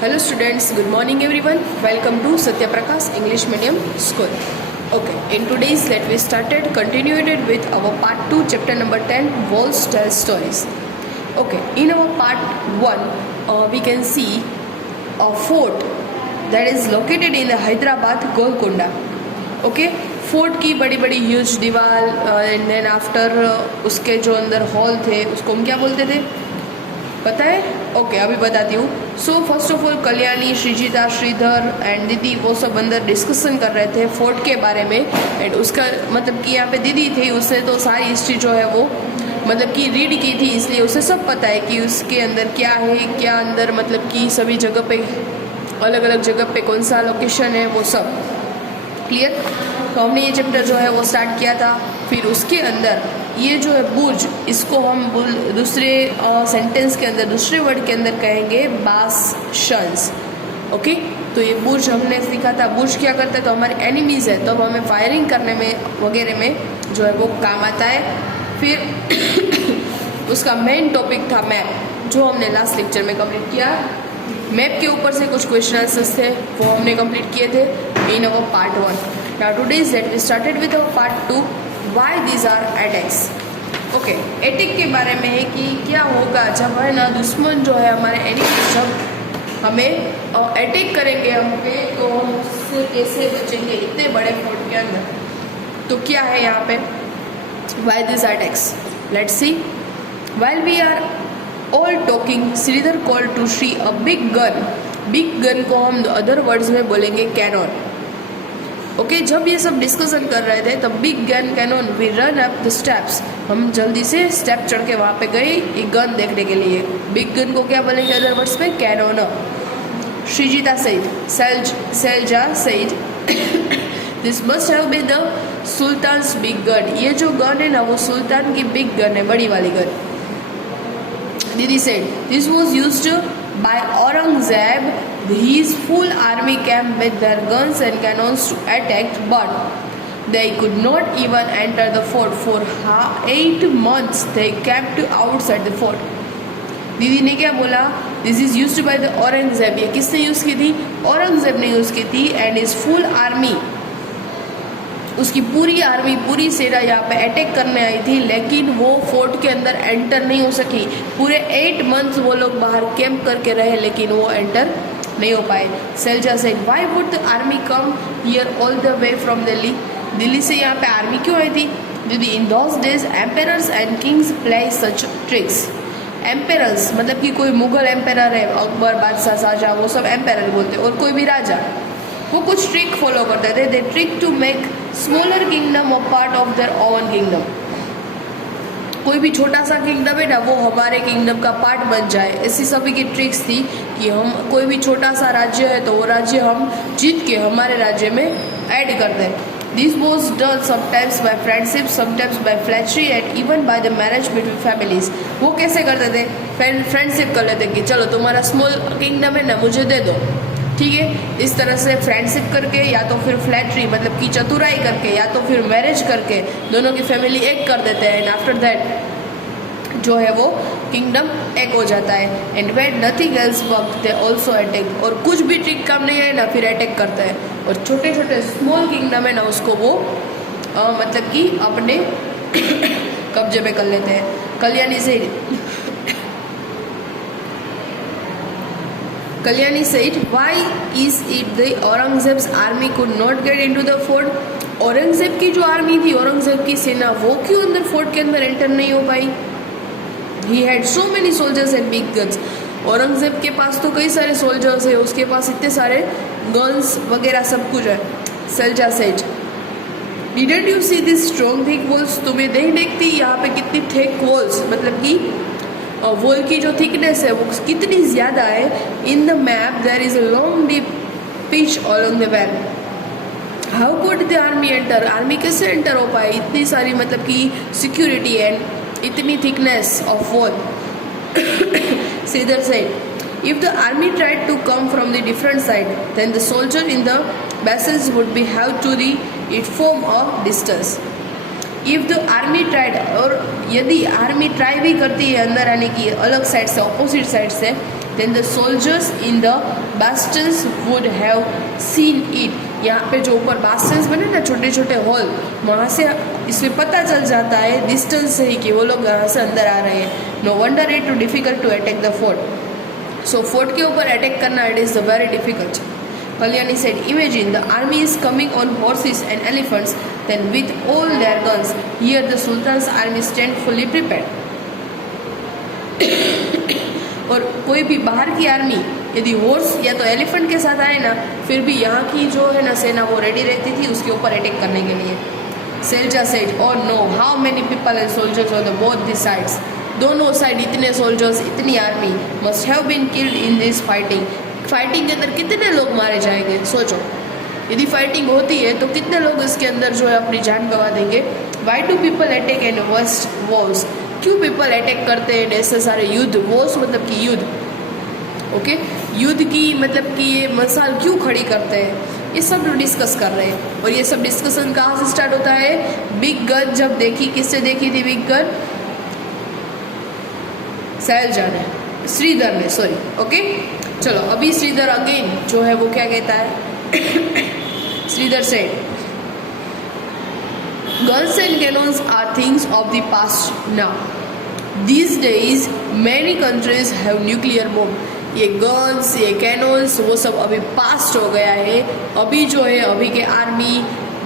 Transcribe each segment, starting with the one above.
Hello students, good morning everyone. Welcome to Satya Prakash English Medium School. Okay, in today's let we started continued with our part 2 chapter number 10 Wolves Tell Stories. Okay, in our part 1 we can see a fort that is located in Hyderabad Golconda. Okay, fort की बड़ी बड़ी huge दीवार and then after उसके जो अंदर hall थे उसको हम क्या बोलते थे पता है? ओके अभी बताती हूँ. So first of all Kalyani, Srijita, Sridhar and didi वो सब अंदर डिस्कशन कर रहे थे फोर्ट के बारे में. एंड उसका मतलब कि यहाँ पे दीदी थी, उससे तो सारी हिस्ट्री जो है वो मतलब कि रीड की थी, इसलिए उसे सब पता है कि उसके अंदर क्या है, क्या अंदर मतलब कि सभी जगह पे अलग अलग जगह पे कौन सा लोकेशन है वो सब क्लियर. तो हमने ये चैप्टर जो है वो स्टार्ट किया था. फिर उसके अंदर ये जो है बुर्ज, इसको हम दूसरे सेंटेंस के अंदर दूसरे वर्ड के अंदर कहेंगे बासशंस. ओके, तो ये बुर्ज हमने सीखा था. बुर्ज क्या करता है, तो हमारे एनिमीज़ है तो हमें फायरिंग करने में वगैरह में जो है वो काम आता है. फिर उसका मेन टॉपिक था मैप, जो हमने लास्ट लेक्चर में कंप्लीट किया. मैप के ऊपर से कुछ क्वेश्चन आंसर्स थे वो हमने कंप्लीट किए थे इन our part 1. Now today's that we started with our part 2 why these are attacks. Okay, attack के बारे में है कि क्या होगा जब है ना दुश्मन जो है हमारे एनिमी जब हमें अटैक करेंगे हम पे, तो हम उससे कैसे बचेंगे इतने बड़े फोर्ट के अंदर. तो क्या है यहाँ पे why these attacks. Let's see. While we are all talking, Sridhar called to Shri a big gun. Big gun को हम अदर वर्ड्स में बोलेंगे कैनन. ओके, जब ये सब डिस्कशन कर रहे थे तब big gun cannon we run up the steps, हम जल्दी से स्टेप चढ़ के वहाँ पे गए एक गन देखने के लिए. बिग गन को क्या बोलेंगे अदर वर्ड्स में cannon. Shreejita said, Selja said this must have been the sultan's big gun. ये जो गन है ना वो सुल्तान की बिग गन है, बड़ी वाली गन. दीदी said this was used by Aurangzeb. His full army came with their guns and cannons to attack, but they could not even enter the fort. For 8 months they kept outside the fort. दीदी ने क्या बोला, this is used by the Aurangzeb. ये किसने use की थी? औरंगजेब ने use की थी. एंड इज फुल आर्मी, उसकी पूरी आर्मी पूरी सेना यहाँ पे अटैक करने आई थी, लेकिन वो फोर्ट के अंदर एंटर नहीं हो सकी. पूरे 8 मंथ्स वो लोग बाहर कैंप करके रहे लेकिन वो एंटर नहीं हो पाए. Selja said why would the army come here all the way from Delhi. Delhi से यहाँ पे आर्मी क्यों आई थी? दीदी in those days emperors and kings play such tricks. Emperors मतलब कि कोई मुगल एम्पेरर है, अकबर, बादशाह, शाहजहाँ, वो सब एम्पेरर बोलते हैं. और कोई भी राजा वो कुछ ट्रिक फॉलो करते थे. They trick to make smaller kingdom a part of their own kingdom. कोई भी छोटा सा किंगडम है ना वो हमारे किंगडम का पार्ट बन जाए. ऐसी सभी की ट्रिक्स थी कि हम कोई भी छोटा सा राज्य है तो वो राज्य हम जीत के हमारे राज्य में ऐड कर दें. This was done sometimes by friendship, sometimes by flattery and even by the marriage between families. वो कैसे करते थे? फ्रेंडशिप कर लेते कि चलो तुम्हारा स्मॉल किंगडम है ना मुझे दे दो, ठीक है. इस तरह से फ्रेंडशिप करके या तो फिर फ्लैटरी मतलब कि चतुराई करके या तो फिर मैरिज करके दोनों की फैमिली एक कर देते हैं. एंड आफ्टर दैट जो है वो किंगडम एक हो जाता है. And when nothing else work they also attack. और कुछ भी ट्रिक काम नहीं है ना फिर अटैक करते हैं. और छोटे छोटे स्मॉल किंगडम है ना उसको वो मतलब कि अपने कब्जे में कर लेते हैं. Kalyani said, why is it the Aurangzeb's army could not get into the fort? Aurangzeb की जो आर्मी थी, औरंगजेब की सेना, वो क्यों अंदर फोर्ट के अंदर एंटर नहीं हो पाई? He had so many soldiers and big guns. Aurangzeb के पास तो कई सारे सोल्जर्स है, उसके पास इतने सारे गन्स वगैरह सब कुछ है. सेल्जा said, didn't you see this strong thick walls? तुम्हें नहीं देखती यहाँ पे कितनी thick walls, मतलब कि वॉल की जो थिकनेस है वो कितनी ज़्यादा है. In the map there is a long deep pitch along the wall. How could the army enter? Army कैसे एंटर हो पाए? इतनी सारी मतलब कि सिक्योरिटी एंड इतनी thickness of wall. Cedar said if the army tried to come from the different side then the soldier in the passage would be have to the it form a distance. If the army tried, और यदि army try भी करती है अंदर आने की अलग side से, ऑपोजिट साइड से, then the soldiers in the bastions would have seen it. यहाँ पे जो ऊपर बास्टन्स बने ना, छोटे छोटे हॉल, वहाँ से इसमें पता चल जाता है डिस्टेंस से ही कि वो लोग यहाँ से अंदर आ रहे हैं. No wonder it too difficult to attack the fort. So fort के ऊपर अटैक करना it is the very difficult. Kalyani said, imagine the army is coming on horses and elephants, then with all their guns. Here the Sultan's army stand fully prepared. और कोई भी बाहर की army यदि horse या तो elephant के साथ आए ना, फिर भी यहाँ की जो है ना सेना वो रेडी रहती थी उसके ऊपर अटैक करने के लिए. Selja said, oh no, how many people and soldiers on the both the sides. दोनों साइड इतने सोल्जर्स, इतनी army must have been killed in this fighting. Fighting के अंदर कितने लोग मारे जाएंगे सोचो. यदि फाइटिंग होती है तो कितने लोग इसके अंदर जो है अपनी जान गंवा देंगे. Why do people attack and waste wars. क्यों पीपल अटैक करते हैं ऐसे सारे युद्ध. वॉर्स मतलब कि युद्ध. ओके, युद्ध की मतलब कि ये मिसाल क्यों खड़ी करते हैं, ये सब डिस्कस कर रहे हैं. और ये सब डिस्कशन कहाँ से स्टार्ट होता है. बिग गन जब देखी, किससे देखी थी बिग गन. शैलजा ने, श्रीधर ने, सॉरी. ओके, चलो अभी श्रीधर अगेन जो है वो क्या कहता है. श्रीधर से guns and cannons are things of the past now. These days many countries have nuclear bomb. ये गन्स, ये कैनोन्स, वो सब अभी पास्ट हो गया है. अभी जो है अभी के army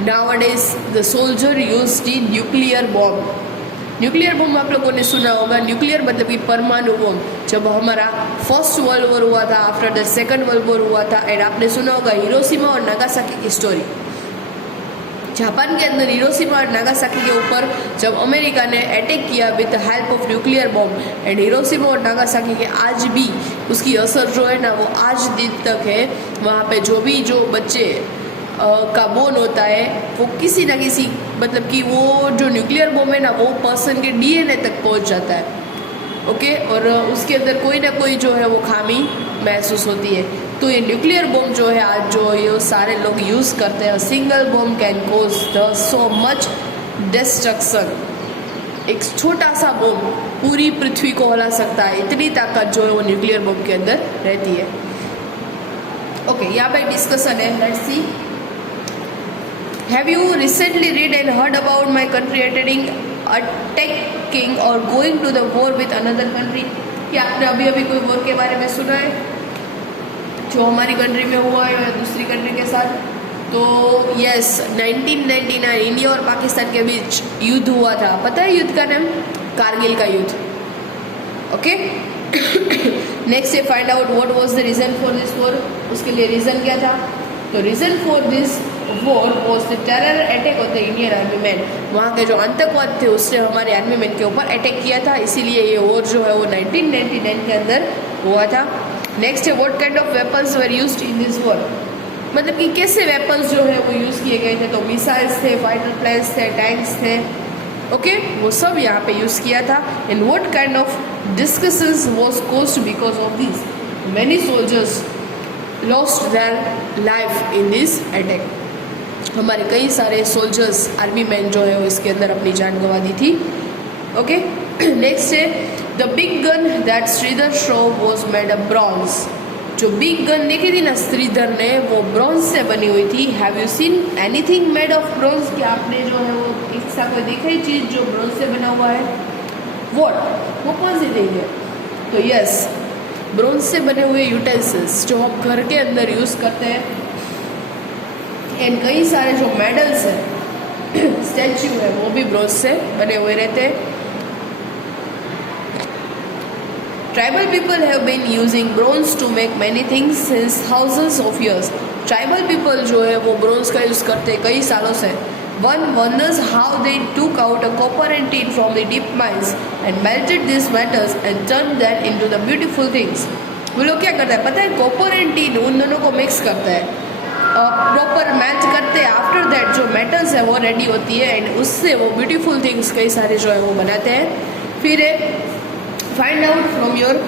nowadays the soldier used the nuclear bomb. Nuclear bomb आप लोगों ने सुना होगा. न्यूक्लियर मतलब कि परमाणु बम. जब हमारा फर्स्ट वर्ल्ड वॉर हुआ था, after the second world war हुआ था, एंड आपने सुना होगा हिरोशिमा और नागासाकी की स्टोरी. जापान के अंदर हिरोशिमा और नागासाकी के ऊपर जब अमेरिका ने अटैक किया with the help of nuclear bomb, and Hiroshima और नागासाकी के आज भी उसकी असर जो है ना वो आज दिन तक है. वहाँ पे जो बच्चे का बोन होता है वो किसी ना किसी मतलब कि वो जो न्यूक्लियर बम है ना वो पर्सन के डीएनए तक पहुंच जाता है. ओके, और उसके अंदर कोई ना कोई जो है वो खामी महसूस होती है. तो ये न्यूक्लियर बम जो है आज जो ये सारे लोग यूज़ करते हैं, single bomb can cause the so much destruction. एक छोटा सा बम पूरी पृथ्वी को हिला सकता है, इतनी ताकत जो है वो न्यूक्लियर बम के अंदर रहती है. ओके, यहाँ पे डिस्कशन है. Let's see. Have you recently read and heard about my country attacking or going to the war with another country? क्या आपने अभी अभी कोई वॉर के बारे में सुना है जो हमारी कंट्री में हुआ है या दूसरी कंट्री के साथ? तो यस, 1999 इंडिया और पाकिस्तान के बीच युद्ध हुआ था. पता है युद्ध का नाम? कारगिल का युद्ध. ओके, नेक्स्ट है find out what was the reason for this war. उसके लिए रीजन क्या था? तो reason for this war was the terror attack of the Indian army man. वहाँ के जो आतंकवाद थे उसने हमारे आर्मी मैन के ऊपर अटैक किया था, इसीलिए ये वॉर जो है वो 1999 के अंदर हुआ था. नेक्स्ट है what kind of weapons were used in this war. मतलब कि कैसे वेपन्स जो है वो यूज़ किए गए थे. तो मिसाइल्स थे, फाइटर प्लेन्स थे, टैंक्स थे. ओके, वो सब यहाँ पे यूज़ किया था. And what kind of discussions was caused because of this. Many soldiers lost their life in this attack. हमारे कई सारे सोल्जर्स, आर्मी मैन जो है वो इसके अंदर अपनी जान गंवा दी थी. ओके, नेक्स्ट है the big gun that Sridhar show was made of bronze. जो बिग गन देखी थी ना श्रीधर ने, वो ब्रॉन्ज से बनी हुई थी. Have you seen anything made of bronze. क्या आपने जो है वो इसका कोई देखा ही चीज़ जो ब्रॉन्ज से बना हुआ है? वॉट, वो कौन सी चीज़ है? तो यस, ब्रॉन्ज से बने हुए यूटेंसिल्स जो हम घर के अंदर यूज़ करते हैं. एंड कई सारे जो मेडल्स हैं, स्टैचू है, वो भी ब्रॉन्ज से बने हुए रहते हैं. Tribal people have been using bronze to make many things since thousands of years. Tribal people जो है वो ब्रॉन्ज का यूज़ करते हैं कई सालों से. One wonders how they took out a copper and tin from the deep mines and melted these metals and turned that into the beautiful things. वो लोग क्या करता है पता है? कॉपर एंड टीन उन दोनों को मिक्स करता है, प्रॉपर मैच करते हैं. आफ्टर दैट जो मेटल्स है वो रेडी होती है एंड उससे वो ब्यूटीफुल थिंग्स कई सारे जो है वो बनाते हैं. फिर find out from your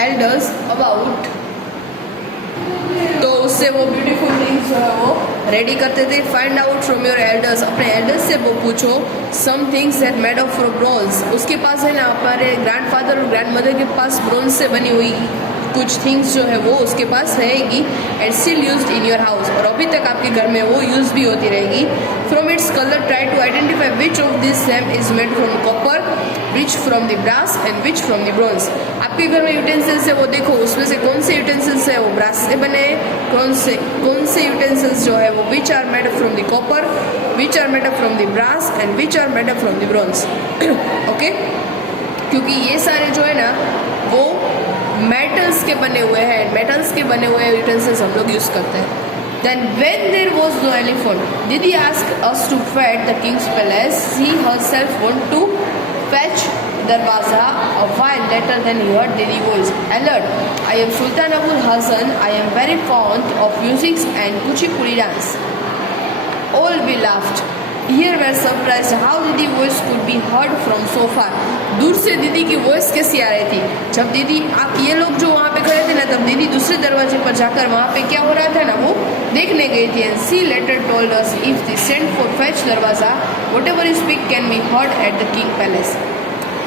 elders about, तो उससे वो ब्यूटीफुल थिंग्स जो है वो रेडी करते थे. Find out from your elders, अपने एल्डर्स से वो पूछो. Some things that made of from bronze, उसके पास है ना हमारे ग्रैंडफादर और ग्रैंडमदर के पास ब्रॉन्ज से बनी हुई कुछ थिंग्स जो है वो उसके पास रहेगी and still used in your house, और अभी तक आपके घर में वो यूज भी होती रहेगी. From its colour try to identify which of this lamp is made from copper, which from the brass and which from the bronze. आपके घर में यूटेंसिल्स है वो देखो, उसमें से कौन से यूटेंसिल्स है वो ब्रास से बने हैं, कौन से यूटेंसिल्स जो है वो which are made from the copper, which are made from the brass and which are made from the bronze. Okay, क्योंकि ये सारे जो है ना वो मेटल्स के बने हुए हैं, मेटल्स के बने हुए यूटेंसिल्स हम लोग यूज करते हैं. Then when there was no elephant, Didi asked us to fetch the king's palace. She herself went to fetch Darwaza. A while later then he heard Didi voice. Alert, I am Sultan Abul Hassan. I am very fond of music and kuchipudi dance. All we laughed. Here were surprised how Didi voice could be heard from so far. दूर से दीदी की voice कैसी आ रही थी. जब दीदी, आप ये लोग जो वहाँ पे खड़े थे ना, तब दीदी दूसरे दरवाजे पर जाकर वहाँ पे क्या हो रहा था ना वो देखने गई थी. And she later told us if they sent for fetch दरवाजा, whatever you speak can be heard at the king palace.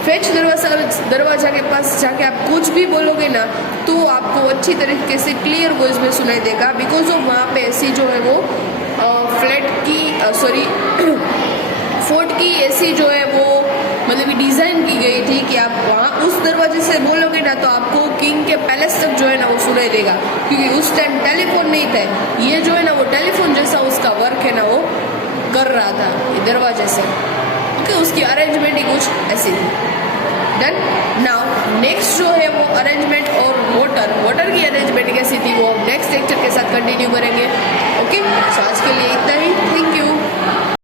Fetch दरवाजा के पास जाके आप कुछ भी बोलोगे ना तो आपको अच्छी तरीके से क्लियर वॉइस में सुनाई देगा. बिकॉज ऑफ वहाँ पे ऐसी जो है वो फोर्ट की ऐसी जो है वो मतलब कि डिज़ाइन की गई थी कि आप वहाँ उस दरवाजे से बोलोगे ना तो आपको किंग के पैलेस तक जो है ना वो सुनाई देगा. क्योंकि उस टाइम टेलीफोन नहीं था, ये जो है ना वो टेलीफोन जैसा उसका वर्क है ना वो कर रहा था दरवाजे से. ओके, उसकी अरेंजमेंट ही कुछ ऐसी थी. डन. नाउ नेक्स्ट जो है वो अरेंजमेंट और वाटर की अरेंजमेंट कैसी थी वो नेक्स्ट लेक्चर के साथ कंटिन्यू करेंगे. ओके, सो आज के लिए इतना ही. Thank you.